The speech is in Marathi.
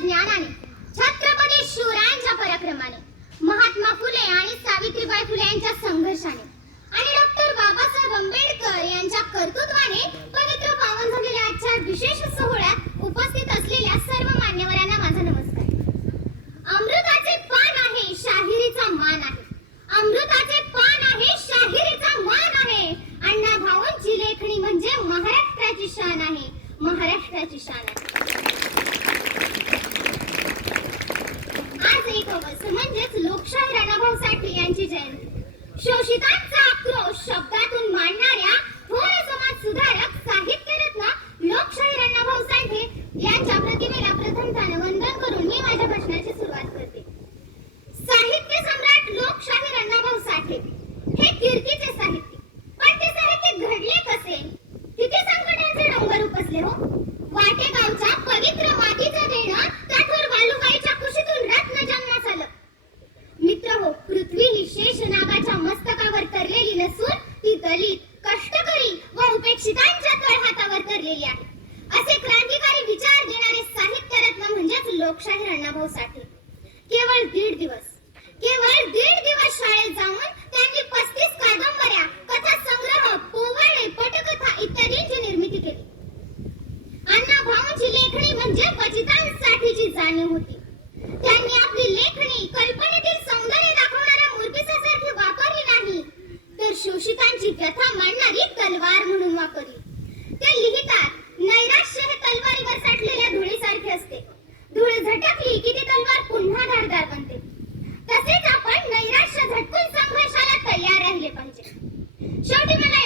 ज्ञानाने, छत्रपती शिवरायांच्या पराक्रमाने, महात्मा फुले आणि सावित्रीबाई फुले यांच्या संघर्षाने आणि डॉक्टर बाबासाहेब आंबेडकर यांच्या कर्तृत्वाने पवित्र पावन झालेल्या आजच्या विशेष सोहळ्यात उपस्थित असलेल्या सर्व मान्यवरांना माझा नमस्कार. अमृताचे पान आहे, शाहिरीचा मान आहे. अमृताचे पान आहे, शाहिरीचा मान आहे. अण्णा भाऊंची लेखणी म्हणजे महाराष्ट्राची शान आहे, महाराष्ट्राची शान आहे. आज 1 ऑगस्ट म्हणजेच लोकशाहीर अण्णाभाऊ साठे यांची जयंती. शोषितांचा आक्रोश शब्दातून मांडणाऱ्या थोर समाज सुधारक साहित्यरत्न लोकशाहीर अण्णाभाऊ साठे यांच्या प्रतिमेला प्रथमतः वंदन करून मी माझ्या भाषणाची सुरुवात करते. साहित्य सम्राट लोकशाहीर अण्णाभाऊ साठे हे कीर्तीचे साहित्य. पण ते साहित्य घडले कसे? किती संकटांचे डोंगर उपसले हो. वाटेगावच्या पवित्र मातीचं देणं त्यावर वालुकाईच्या कुशीतून रत्न जन्मास आलं. मित्र हो, पृथ्वी ही शेष नागाच्या मस्तकावर तरलेली नसून ती दलित, कष्टकरी व उपेक्षितांच्या तळहातावर तरलेली आहे. असे क्रांतिकारी विचार देणारे साहित्यरत्न म्हणजेच लोकशाहीर अण्णाभाऊ साठे. केवळ दीड दिवस शाळेत जाऊन त्यांनी 35 कादंबऱ्या, कथा संग्रह, पोवाडे, पटकथा इत्यादींची निर्मिती केली. अण्णाभाऊंची लेखणी म्हणजे वंचितांसाठीची जाणीव होती. त्यांनी आपली लेखणी कल्पनेतील सौंदर्य दाखवणाऱ्या मूर्तिसारखी वापरली नाही, तर शोषितांची व्यथा मांडणारी तलवार म्हणून वापरली. ते लिहितात, नैराश्य हे तलवारीवर साठलेल्या धुळीसारखे असते. धूळ झटकली की ती तलवार पुन्हा धारदार बनते. तसेच आपण नैराश्य झटकून संघर्षाला तयार राहिले पाहिजे. शेवटी मला